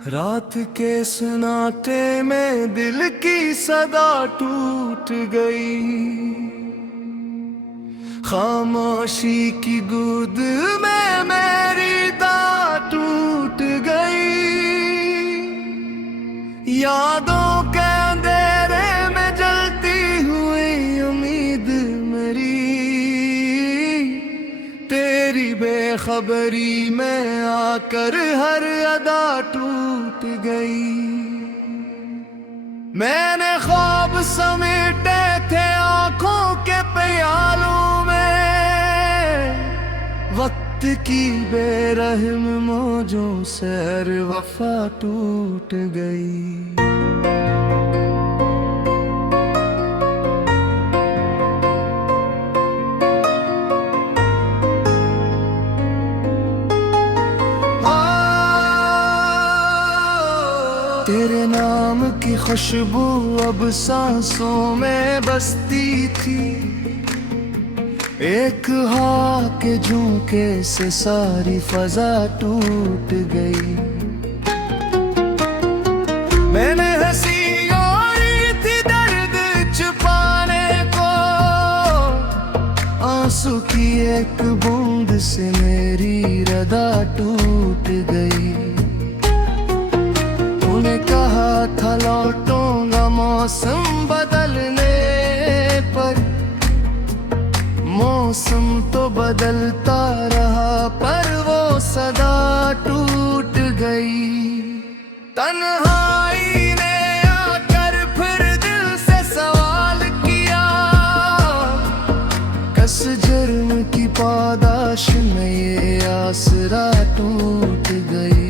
रात के सन्नाटे में दिल की सदा टूट गई। खामोशी की गोद में मेरी दाद टूट गई। यादों के अंधेरे में जलती हुई उम्मीद मेरी, तेरी बेखबरी में आकर हर अदा टूट गई। मैंने ख्वाब समेटे थे आंखों के प्यालों में, वक्त की बेरहम मौजों से हर वफा टूट गई। तेरे नाम की खुशबू अब सांसों में बसती थी। एक हवा के झोंके से सारी फजा टूट गई। मैंने हंसी ओढ़ी थी दर्द छुपाने को, आंसू की एक बूंद से मेरी रदा टूट गई। तूने कहा था लौटूंगा मौसम बदलने पर, मौसम तो बदलता रहा पर वो सदा टूट गई। तन्हाई ने आकर फिर दिल से सवाल किया, कस जुर्म की पादाश में ये आसरा टूट गई।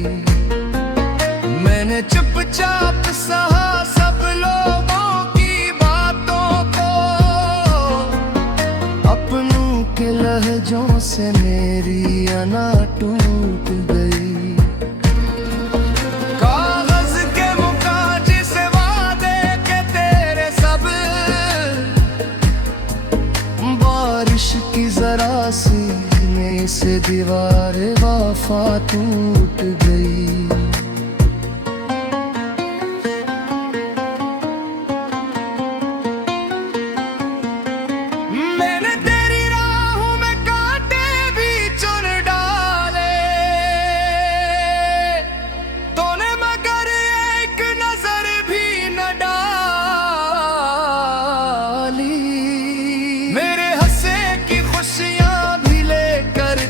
मैंने चुपचाप सहा सब लोगों की बातों को, अपनों के लहजों से मेरी अना टूट गई। कागज के मुकाजी से वादे के तेरे सब, बारिश की जरा सी में से दीवार वफा टूट गई।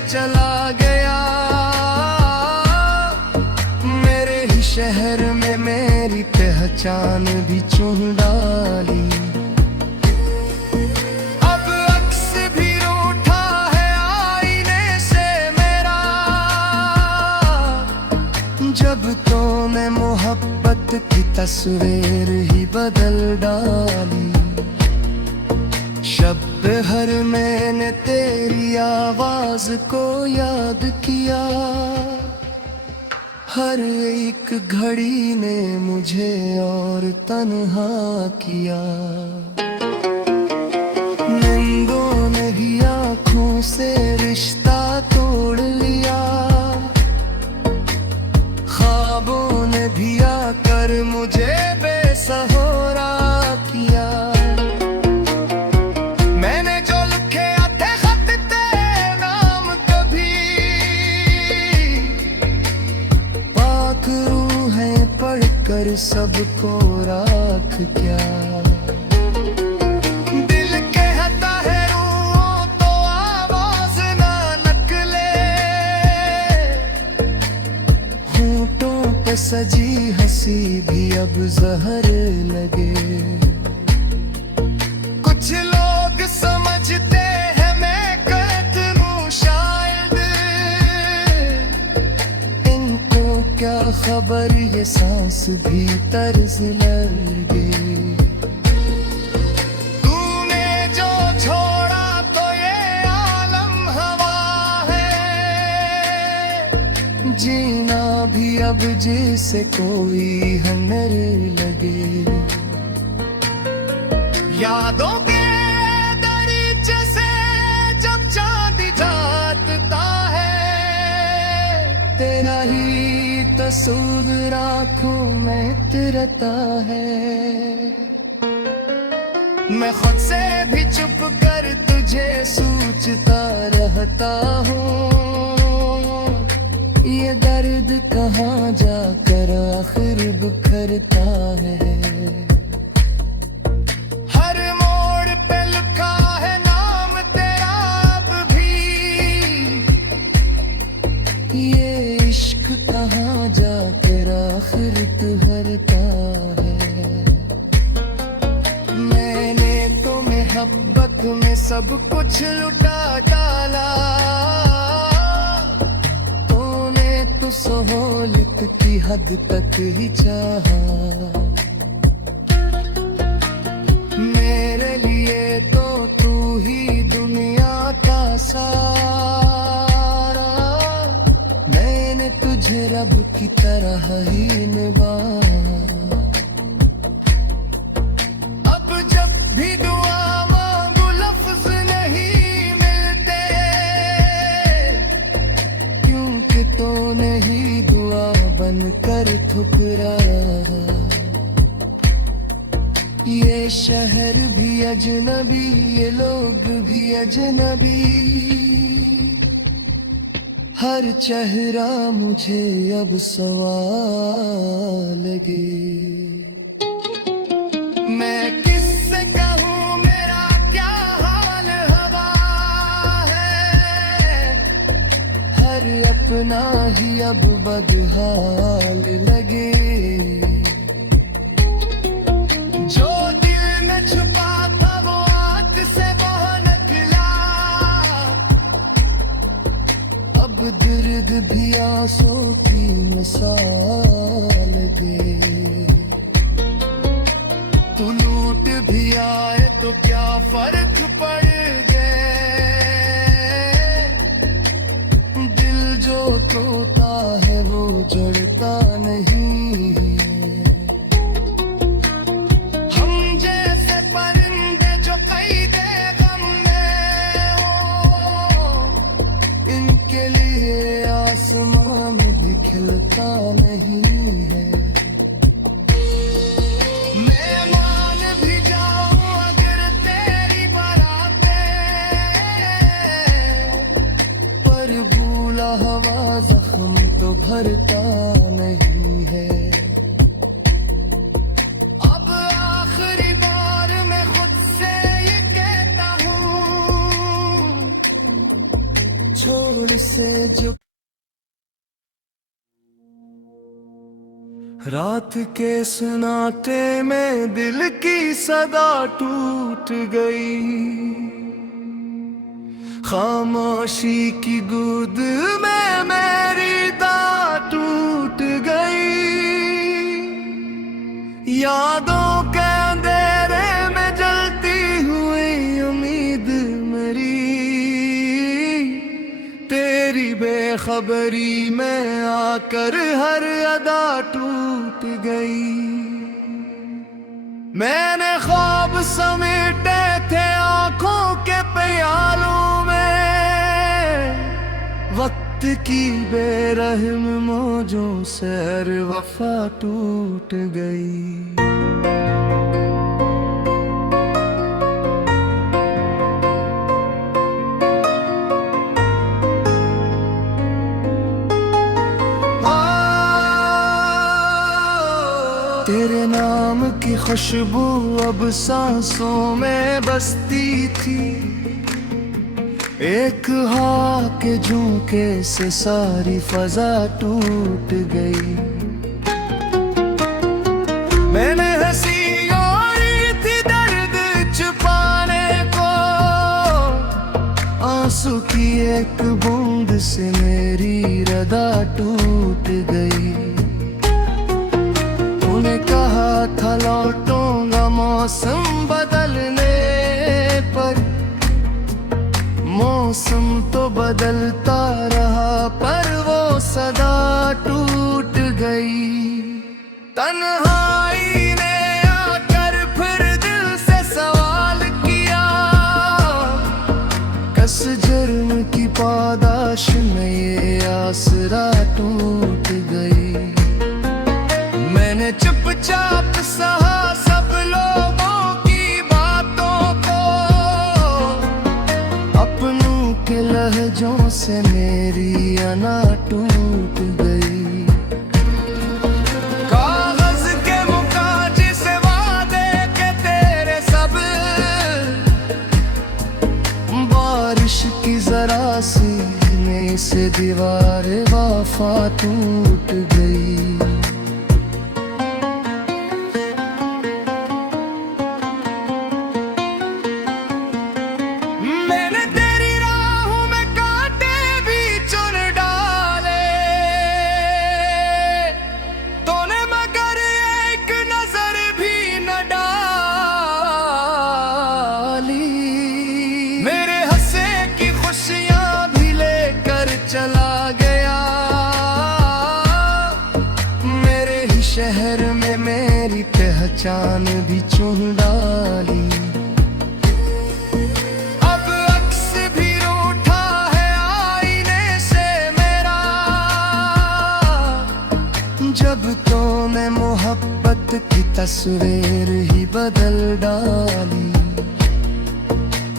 चला गया मेरे ही शहर में, मेरी पहचान भी चुन डाली। अब अक्स भी रूठा है आईने से मेरा, जब तूने मोहब्बत की तस्वीर ही बदल डाली। शब हर मैंने तेरी आवाज को याद किया, हर एक घड़ी ने मुझे और तन्हा किया। नींदों ने भी आँखों से रिश्ता तोड़ लिया, ख्वाबों ने भी आकर मुझे बेसहारा किया। कर सबको राख क्या, दिल कहता है रूहों तो आवाज ना निकले। होठों पे सजी हंसी भी अब जहर लगे। कुछ लोग समझते हैं मैं कहत हूँ शायद, इनको क्या खबर ये सांस भी तर्ज लगे। तूने जो छोड़ा तो ये आलम हवा है, जीना भी अब जिसे कोई हनर लगे। यादों के दरीचे से जब चांद जागता है, तेरा ही कसूर आँखों में तिरता है। मैं खुद से भी चुप कर तुझे सोचता रहता हूँ, ये दर्द कहाँ जाकर आखिर बिखरता है। हर मोड़ पे लिखा है नाम तेरा अब भी, ये इश्क कहाँ जाकर आखिर तुहरता है। मैंने तो मोहब्बत में सब कुछ लुटा डाला, सहूलियत की हद तक ही चाहा। मेरे लिए तो तू ही दुनिया का सारा, मैंने तुझे रब की तरह ही निभाया। अब जब भी दुआ मांगू लफ्ज नहीं मिलते, क्योंकि तो नहीं दुआ बनकर ठुकराया। ये शहर भी अजनबी, ये लोग भी अजनबी, हर चेहरा मुझे अब सवाल लगे। मैं किससे कहूँ मेरा क्या हाल हवा है, हर अपना ही अब बदहाल लगे। जो दिल में छुपा था वो आँख से बह निकला, अब दर्द भी आंसू की मिसाल लगे। तू लूट भी आए तो क्या फर्क पड़ गए, दिल जो टूटा है वो जुड़ता नहीं है। हम जैसे परिंदे जो क़ैदे गम में हो, इनके लिए आसमान भी खिलता नहीं है। मैं मान भी जाऊं अगर तेरी बातें, पर भूला हवा जख्म तो भरता नहीं है। अब आखिरी बार मैं खुद से ये कहता हूँ, छोड़ से जो रात के सन्नाटे में दिल की सदा टूट गई, खामोशी की गोद में मेरी दां टूट गई। यादों के अंधेरे में जलती हुई उम्मीद मेरी, तेरी बेखबरी में आकर हर अदा टूट गई। मैंने ख्वाब समेटे थे आंखों के प्यालों में, वक्त की बेरहम मौजों से हर वफा टूट गई। तेरे नाम की खुशबू अब सांसों में बसती थी, एक हवा के झोंके से सारी फजा टूट गई। मैंने हंसी ओढ़ी थी दर्द छुपाने को, आंसू की एक बूंद से मेरी रदा टूट गई। तूने कहा था लौटूंगा मौसम बदलने पर, मौसम तो बदलता रहा पर वो सदा टूट गई। तन्हाई ने आकर फिर दिल से सवाल किया, कस जुर्म की पादाश में ये आसरा टूट गई। मेरी अना टूट गई। कागज के मुकाज से वादे के तेरे सब, बारिश की जरा सीने से दीवार वफा टूट गई। मैंने तेरी राहों में कांटे भी चुन डाले, तूने मगर एक नजर भी न डाली। मेरे हंसे की खुशियां भी लेकर चला गया, मेरे ही शहर में मेरी पहचान भी चुन डाली। अब अक्स भी रूठा है आईने से मेरा, जब तूने मोहब्बत की तस्वीर ही बदल डाली।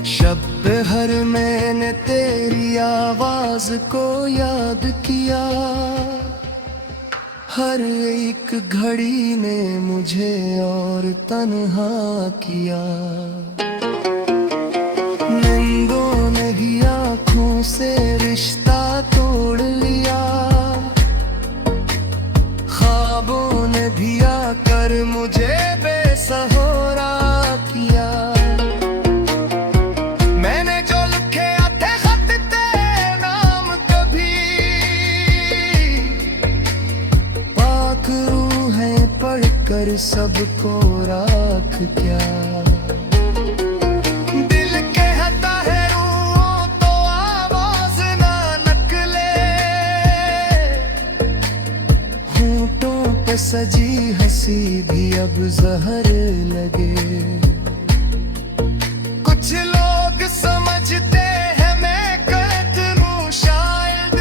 शब हर मैंने तेरी आवाज को याद किया, हर एक घड़ी ने मुझे और तन्हा किया। नींदों ने भी आँखों से रिश्ता तोड़ लिया, ख्वाबों ने भी आकर मुझे बेसहारा किया। मैंने जो लिखे थे खत तेरे नाम कभी, पाक रूहें पढ़कर सबको राख क्या। दिल कहता है रूहों तो आवाज ना निकले, होंठों पे सजी हंसी भी अब जहर लगे। कुछ लोग समझते हैं मैं गलत हूँ शायद,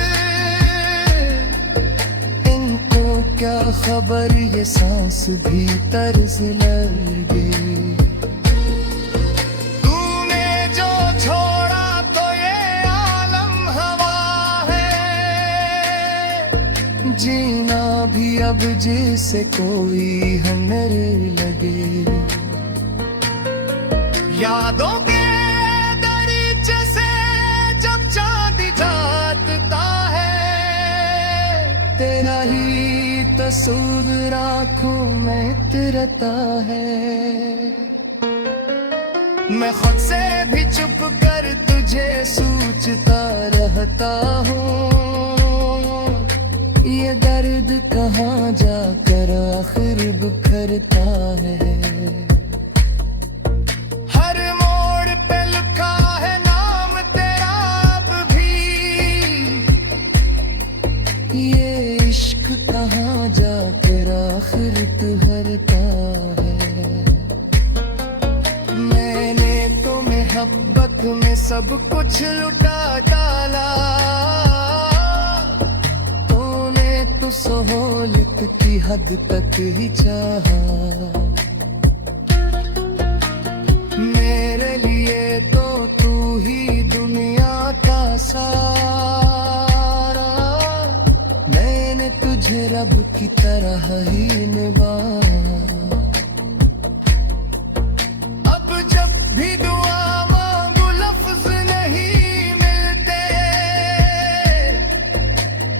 इनको क्या खबर ये सांस भी तर्ज लगे। तूने जो छोड़ा तो ये आलम हवा है, जीना भी अब जिसे कोई हुनर लगे। यादों के दरीचे से जब चांद जागता है, तेरा ही तस्वीर आँखों में उतरता है। मैं खुद से भी चुप कर तुझे सोचता रहता हूँ, ये दर्द कहाँ जाकर आखिर बिखरता है। हर मोड़ पे लिखा है नाम तेरा अब भी, ये इश्क कहाँ जाकर आखिर ठहरता है। मैंने तो मोहब्बत में सब कुछ लुटा डाला, तूने तो सहूलत की हद तक ही चाहा। मेरे लिए तो तू ही दुनिया का सारा, मैंने तुझे रब की तरह ही निभाया। अब जब भी दुआ मांगू लफ्ज नहीं मिलते,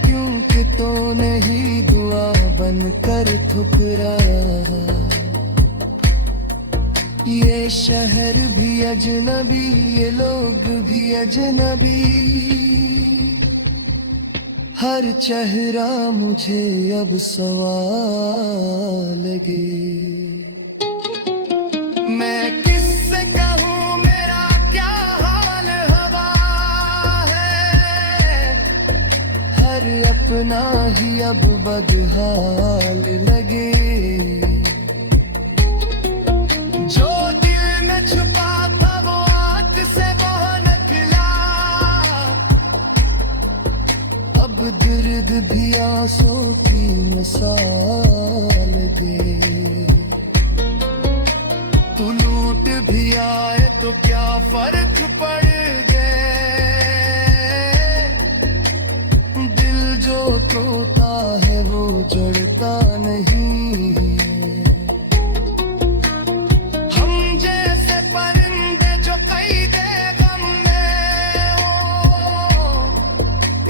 क्योंकि तूने ही दुआ बनकर ठुकराया। ये शहर भी अजनबी, ये लोग भी अजनबी, हर चेहरा मुझे अब सवाल लगे। मैं किससे कहूँ मेरा क्या हाल हवा है, हर अपना ही अब बदहाल लगे। जो दिल में छुपा था वो आँख से बाहर निकला, अब दर्द भी आंसू की मिसाल लगे। तू लूट भी आए तो क्या फर्क पड़ गए, जो तोता है वो जड़ता नहीं है। हम जैसे परिंदे जो कैदे गम में हो,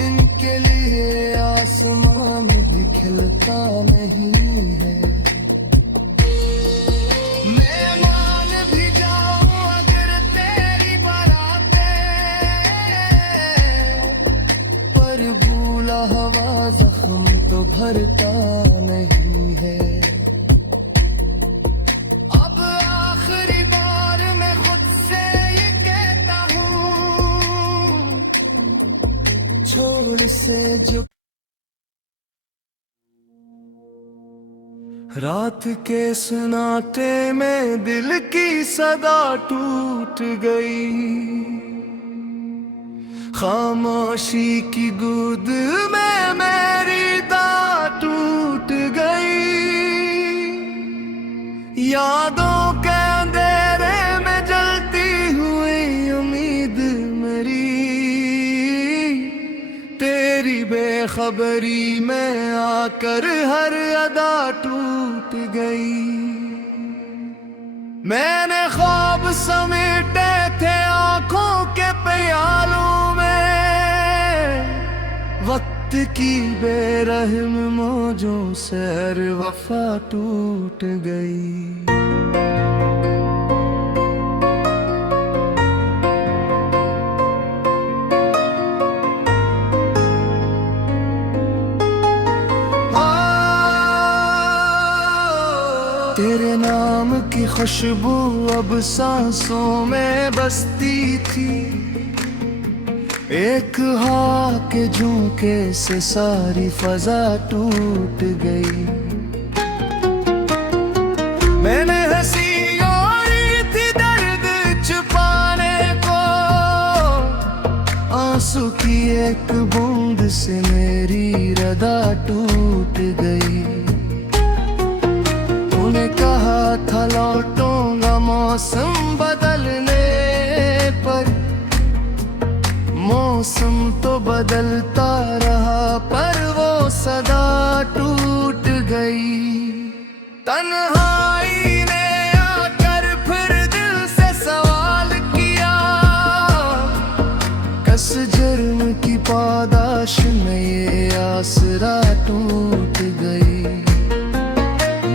इनके लिए आसमान भी खिलता नहीं है। मैं मान भी जाऊं अगर तेरी बारातें, पर भूला हवा जख्म तो भरता नहीं है। अब आखिरी बार मैं खुद से ये कहता हूँ, छोड़ से जो रात के सन्नाटे में दिल की सदा टूट गई। खामोशी की गोद में मेरी दां टूट गई। यादों के अंधेरे में जलती हुई उम्मीद मेरी, तेरी बेखबरी में आकर हर अदा टूट गई। मैंने ख्वाब समेटे थे आंखों के प्यालों में, वक्त की बेरहम मौजों से हर वफा टूट गई। तेरे नाम की खुशबू अब सांसों में बसती थी। एक हवा के झोंके से सारी फजा टूट गई। मैंने हंसी ओढ़ी थी दर्द छुपाने को, आंसू की एक बूंद से मेरी रदा टूट गई। तूने कहा था लौटूंगा मौसम बदलने पर, मौसम तो बदलता रहा पर वो सदा टूट गई। तन्हाई ने आकर फिर दिल से सवाल किया, कस जुर्म की पादाश में ये आसरा टूट गई।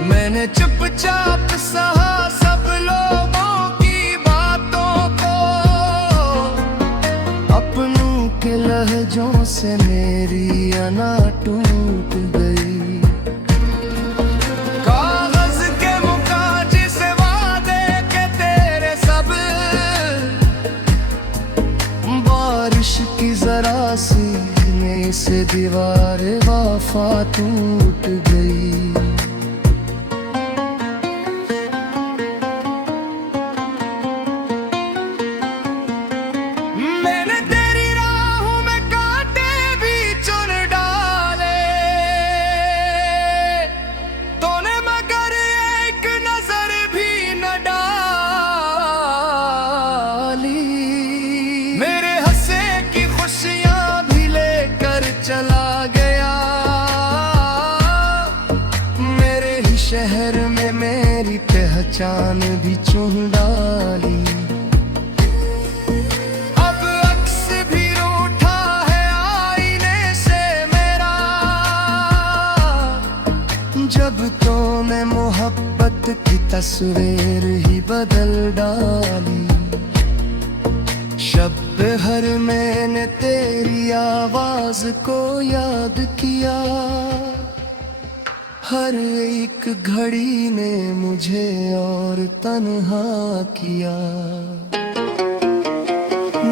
मैंने चुपचाप सहा सब लोगों की बातों को, अपनों के लहजों से मेरी अना टूट गई। कागज के मुकाजी से वादे के तेरे सब, बारिश की जरा सी से दीवार वफा टूट गई। चला गया मेरे ही शहर में, मेरी पहचान भी चुन डाली। अब अक्स भी रूठा है आईने से मेरा, जब तूने मोहब्बत की तस्वीर ही बदल डाली। शब हर मैंने तेरी आवाज को याद किया, हर एक घड़ी ने मुझे और तन्हा किया।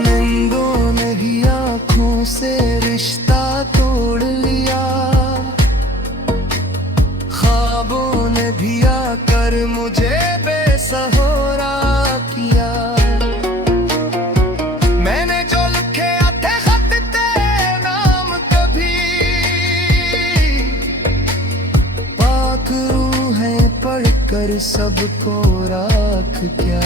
नींदों ने भी आँखों से रिश्ता तोड़ लिया, ख्वाबों ने भी आकर मुझे बेसहारा किया। कर सबको राख क्या,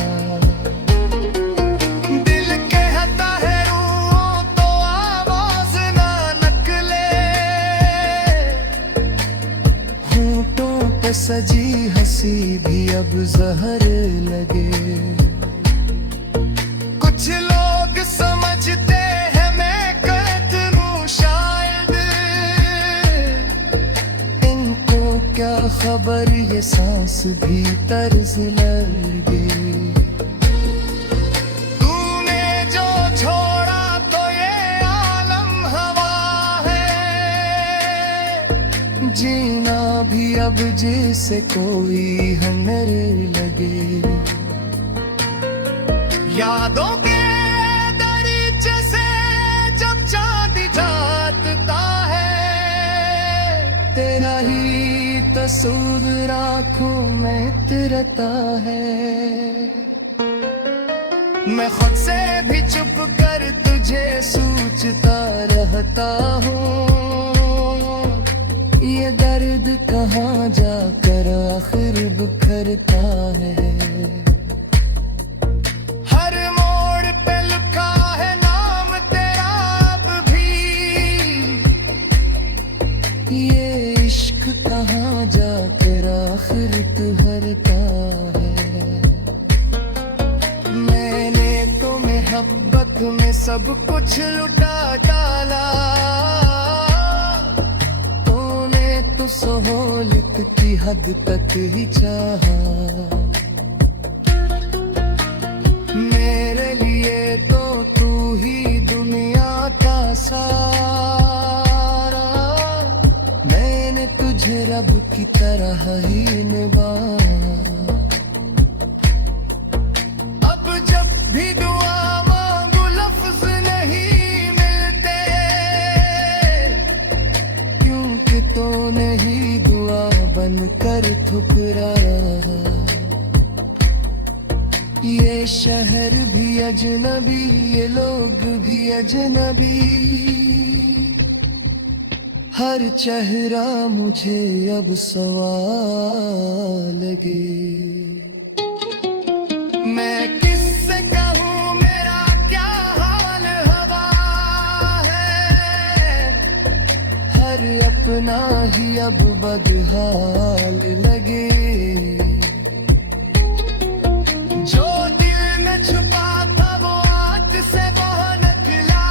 दिल कहता है रूहों तो आवाज ना निकले, पे सजी हंसी भी अब जहर लगे। कुछ लोग समझते हैं मैं गलत हूँ शायद, इनको क्या खबर ये सांस भी तर्ज लगे। तूने जो छोड़ा तो ये आलम हवा है, जीना भी अब जिसे कोई हनर लगे। यादों के दरीचे से जब चांद जागता है, तेरा ही तस्वीर आँखों में तिरता है। मैं खुद से भी चुप कर तुझे सोचता रहता हूँ, ये दर्द कहाँ जाकर आखिर बिखरता है। हर मोड़ पे लिखा है नाम तेरा अब भी, ये इश्क कहाँ जाकर आखिर ठहरता है। मैंने तो मोहब्बत में सब कुछ लुटा डाला, सहूलियत की हद तक ही चाहा। मेरे लिए तो तू ही दुनिया का सारा, मैंने तुझे रब की तरह ही निभाया। अब जब भी दुआ मांगू लफ्ज नहीं मिलते, क्योंकि तो नहीं दुआ बनकर ठुकराया। ये शहर भी अजनबी, ये लोग भी अजनबी, हर चेहरा मुझे अब सवाल लगे। मैं किससे कहूँ मेरा क्या हाल हवा है, हर अपना ही अब बदहाल लगे। जो दिल में छुपा था वो आज से बाहर निकला,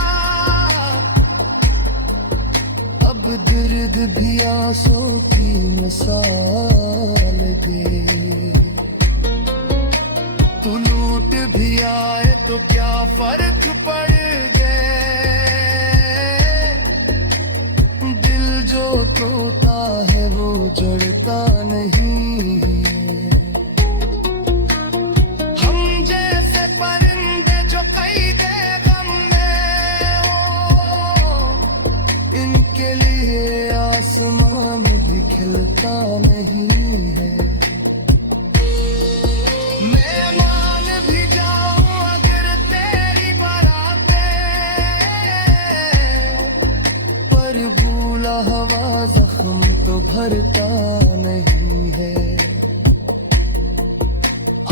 अब दर्द भी आंसू की मिसाल लगे। तू लूट भी आए तो क्या फर्क पड़ गए, दिल जो टूटा है वो जुड़ता नहीं है। हम जैसे परिंदे जो कैदे गम में हो, इनके लिए आसमान भी खिलता नहीं है। मैं मान भी जाऊं अगर तेरी बारातें, पर भूला हवा जख्म तो भरता नहीं है।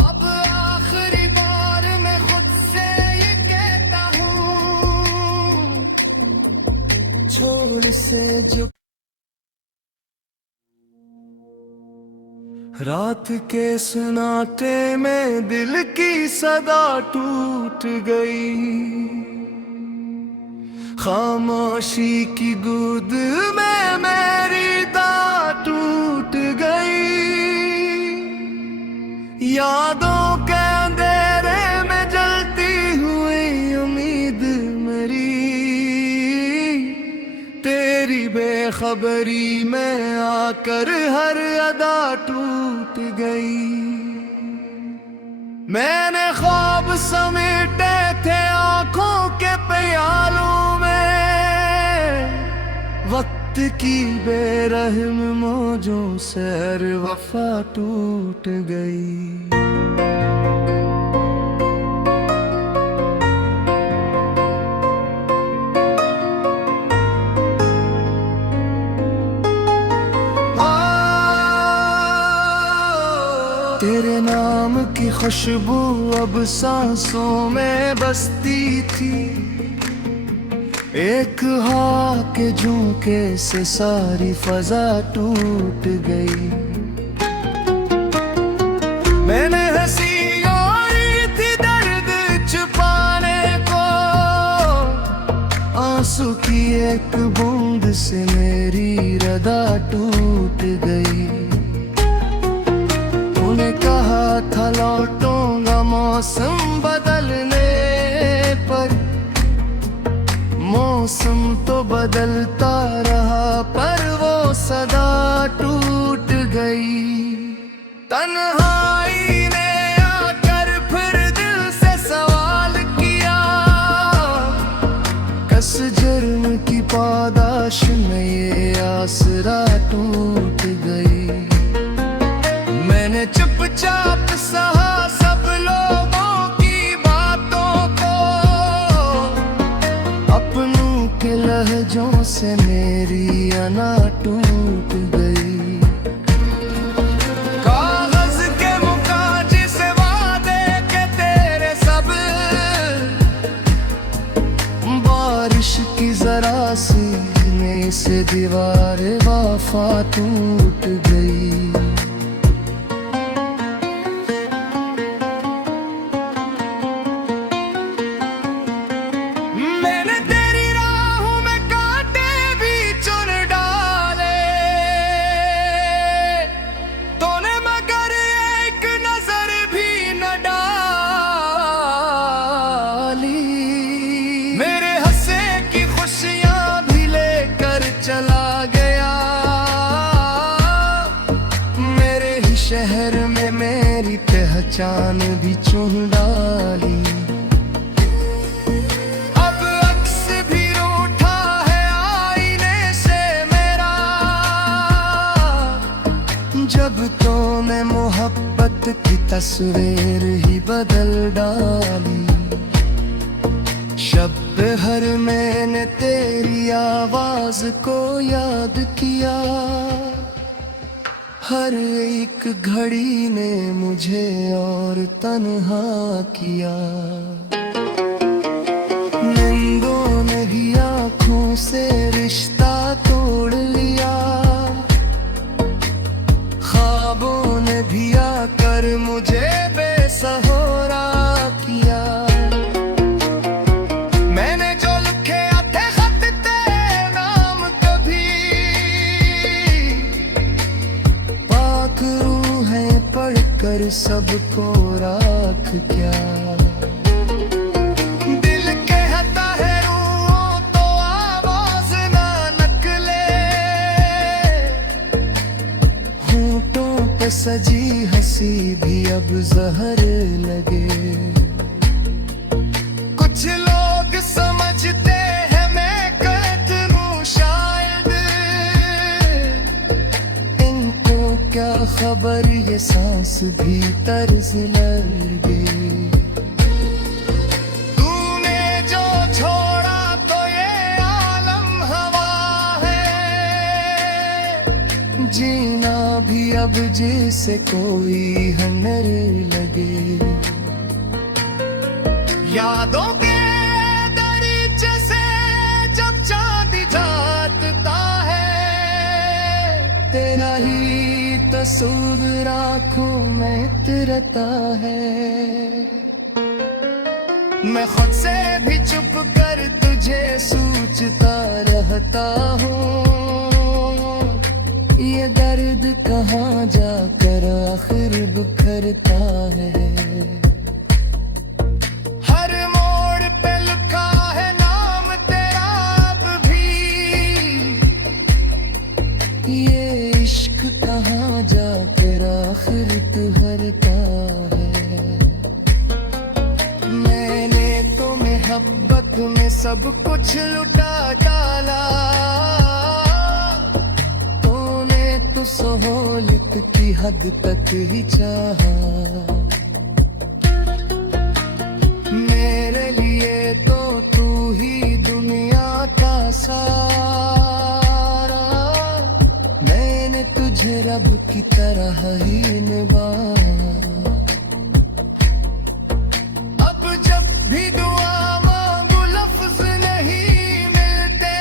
अब आखिरी बार मैं खुद से ये कहता हूँ, छोड़ से जो रात के सन्नाटे में दिल की सदा टूट गई, खामोशी की गोद में मेरी दां टूट गई। यादों के अंधेरे में जलती हुई उम्मीद मेरी, तेरी बेखबरी में आकर हर अदा टूट गई। मैंने ख्वाब समेटे थे आंखों के प्यालों में, वक्त की बेरहम मौजों से हर वफा टूट गई। तेरे नाम की खुशबू अब सांसों में बसती थी, एक हवा के झोंके से सारी फजा टूट गई। मैंने हंसी ओढ़ी थी दर्द छुपाने को, आंसू की एक बूंद से मेरी रदा टूट गई। तूने कहा था लौटूंगा मौसम बदलने पर, मौसम तो बदलता रहा पर वो सदा टूट गई। तन्हाई ने आकर फिर दिल से सवाल किया, कस जुर्म की पादाश में ये आसरा टूट गई। मैंने चुपचाप सहा सब लोगों की बातों को, अपनों के लहजों से मेरी अना टूट गई। कागज के मुकाजी से वादे के तेरे सब, बारिश की जरा सी से दीवार वफा टूट गई। चला गया मेरे ही शहर में, मेरी पहचान भी चुन डाली। अब अक्स भी रूठा है आईने से मेरा, जब तूने मोहब्बत की तस्वीर ही बदल डाली। शब हर मैंने तेरी आवाज को याद किया, हर एक घड़ी ने मुझे और तन्हा किया। नींदों ने भी आँखों से रिश्ता तोड़ लिया, ख्वाबों ने भी आकर मुझे बेसहारा किया। कर सबको राख क्या, दिल कहता है रूहों तो आवाज ना निकले, होंठों पे सजी हंसी भी अब जहर लगे। कुछ लोग समझते हैं मैं कतलूं शायद, इनको क्या खबर ये सांस भी तर्ज लगे। तूने जो छोड़ा तो ये आलम हवा है, जीना भी अब जिसे कोई हनर लगे। यादों के दरीचे से जब चांद जागता है, तेरा ही तस्वीर आँखों में उतरता है। मैं खुद से भी चुप कर तुझे सोचता रहता हूँ, ये दर्द कहाँ जाकर आखिर बिखरता है। हर मोड़ पे लिखा है नाम तेरा अब भी, ये इश्क कहाँ जाकर आखिर ठहरता है। मैंने तो मोहब्बत में सब कुछ लुटा डाला, तूने तो सहूलियत की हद तक ही चाहा। मेरे लिए तो तू ही दुनिया का सारा, मैंने तुझे रब की तरह ही निभाया। अब जब भी दुआ मांगू लफ्ज नहीं मिलते,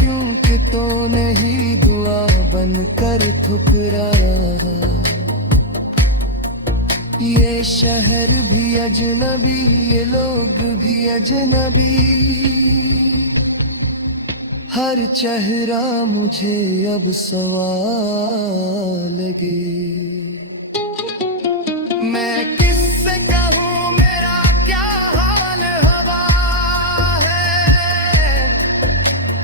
क्योंकि तो नहीं दुआ बनकर ठुकराया। ये शहर भी अजनबी, ये लोग भी अजनबी, हर चेहरा मुझे अब सवाल लगे। मैं किससे कहूँ मेरा क्या हाल हवा है,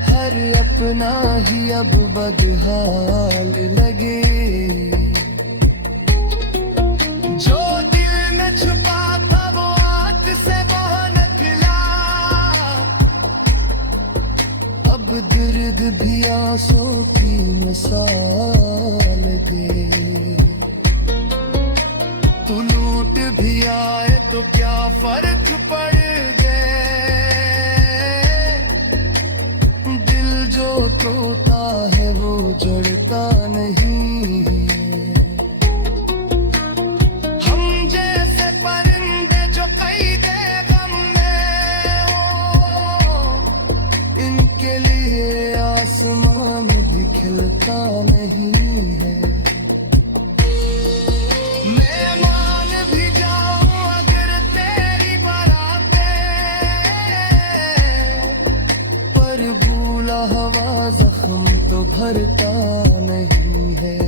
हर अपना ही अब बदहाल लगे। जो दिल में छुपा था वो आग से बाहर निकला, अब दर्द भी आंसू की मिसाल लगे। तू लूट भी आए तो क्या फर्क पड़ गए, दिल जो तोता है वो जुड़ता नहीं है। हम जैसे परिंदे जो कैदे गम में हो, इनके लिए आसमान भी खिलता नहीं है। मैं मान भी जाऊं अगर तेरी बातें, पर भूला हवा जख्म तो भरता नहीं है।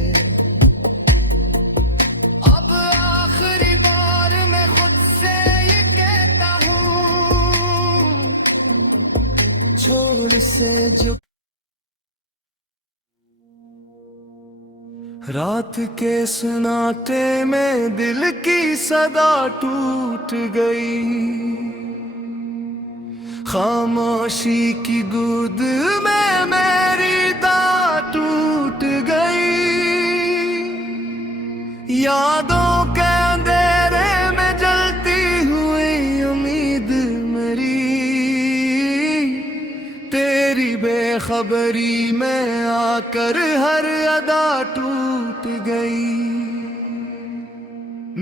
अब आखिरी बार मैं खुद से ये कहता हूँ, छोड़ से जो रात के सन्नाटे में दिल की सदा टूट गई, खामोशी की गोद में मेरी दाद टूट गई। यादों के अंधेरे में जलती हुई उम्मीद मेरी, तेरी बेखबरी में आकर हर अदा टूट गई।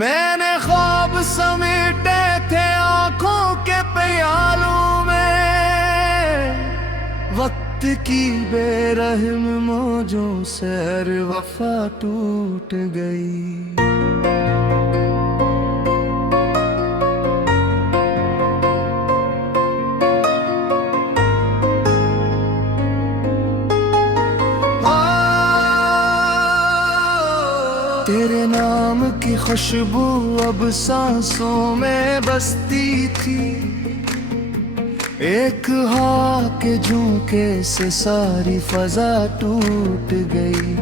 मैंने ख्वाब समेटे थे आंखों के प्यालों में, वक्त की बेरहम मौजों से हर वफा टूट गई। तेरे नाम की खुशबू अब सांसों में बसती थी, एक हवा के झोंके से सारी फजा टूट गई।